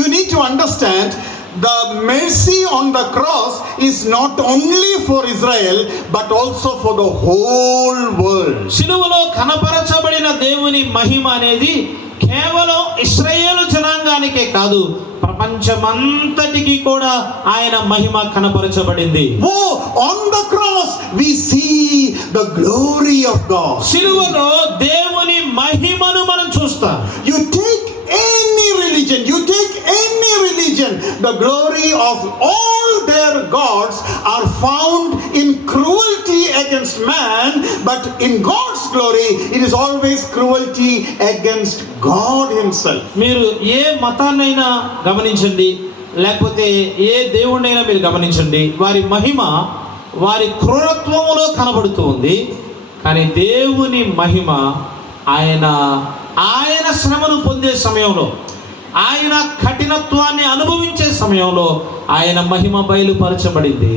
you need to understand the mercy on the cross is not only for Israel but also for the whole world. సిలువలో కనపరచబడిన దేవుని మహిమ అనేది కేవలం ఇశ్రాయేలు జనాంగానికే కాదు, ప్రపంచమంతటికి కూడా ఆయన మహిమ కనపరచబడింది. Oh, on the cross we see the glory of God. సిలువలో దేవుని మహిమను మనం చూస్తాం. You take any religion, the glory of all their gods are found in cruelty against man, but in God's glory it is always cruelty against God himself. మీరు ఏ మతాన్నైనా గమనించండి, లేకపోతే ఏ దేవుణ్ణైనా మీరు గమనించండి, వారి మహిమ వారి క్రూరత్వములో కనబడుతూ ఉంది. కానీ దేవుని మహిమ ఆయన శ్రమను పొందే సమయంలో, ఆయన కఠినత్వాన్ని అనుభవించే సమయంలో ఆయన మహిమ బయలుపరచబడింది.